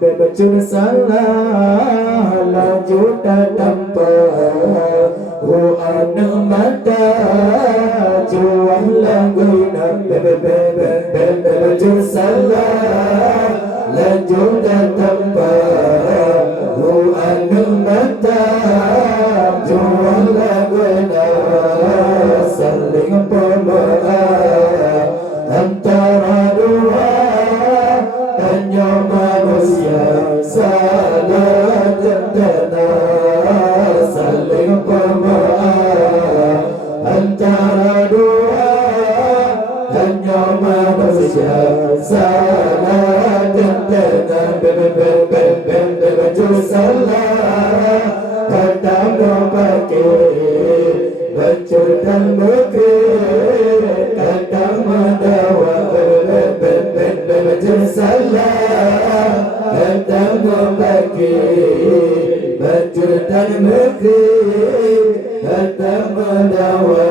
bebacun salah laju tanpa anu mata juang lagu nak bebacun salah laju tanpa anu mata juang lagu nak saling pemaaf antara dua hanya manusia salah tentera saling pemaaf antara dua hanya manusia salah tentera bebaju salah kata pakai baju dan bukit kata madawa bebaju salah kata pakai baju dan bukit kata madawa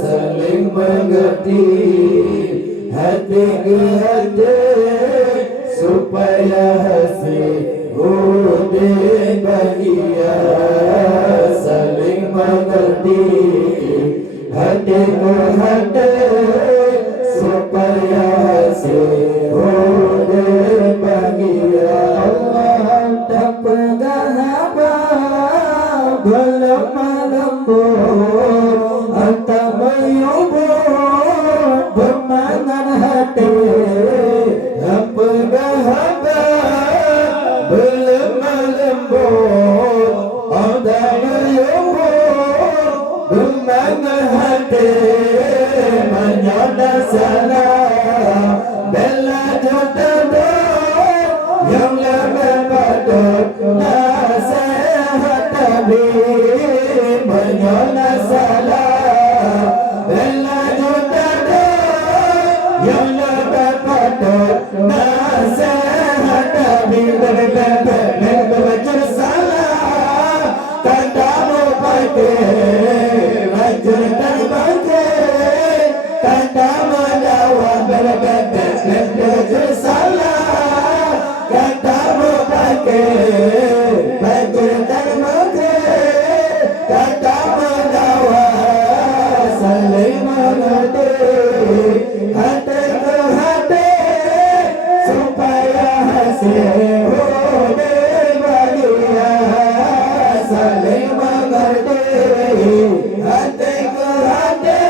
saling mengerti hati ke hati supaya hasil udin bahagia saling mengerti hati ke hati supaya hasil udin bahagia Allah tak pegang apa belum melembut atau menyubur bermangan hati apa dahaga belum melembut ada menyubur bermangan hati menyodar salah bela jodoh yang lebih patut nasihat tabib menyodar salah bela jodoh yang lebih patut nasihat tabib bebaju salah tandamu pakai baju dan pakai tanda mendawa bebaju salah tandamu pakai baju dan pakai tanda mendawa saling mengerti hati ke hati supaya hasil udin bahagia saling mengerti hati ke hati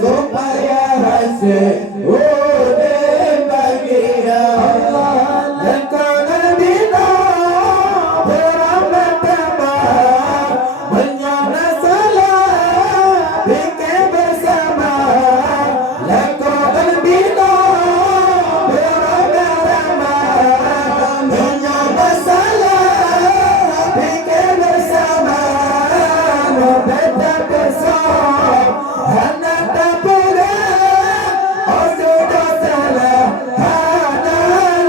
supaya hasil udin bahagia Allah lekana dina beramat tambah menyana salah fikir bersama lekana dina beramat tambah menyana salah fikir bersama berbeda besar hana tak pegang oh sudah salah hana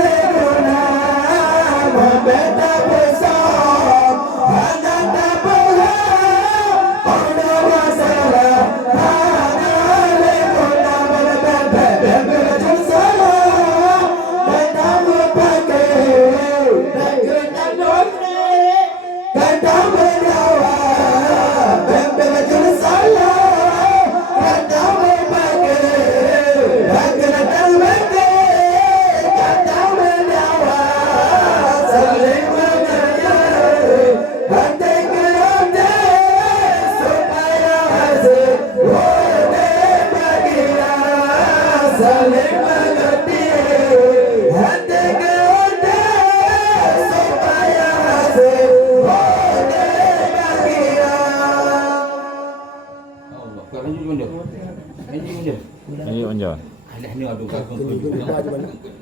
leguna berbeda besar hana tak pegang oh sudah salah hana leguna berbeda salah kata pakai kata dosa kata berdawa bebaju salah kata pakai kata pakai kata berdawa saling mengerti hati ke hati supaya hasil udin bahagia saling mengerti hati ke hati supaya hasil udin bahagia Allah kau lanjut benda. Ini onjo. Alah ni ada kakak.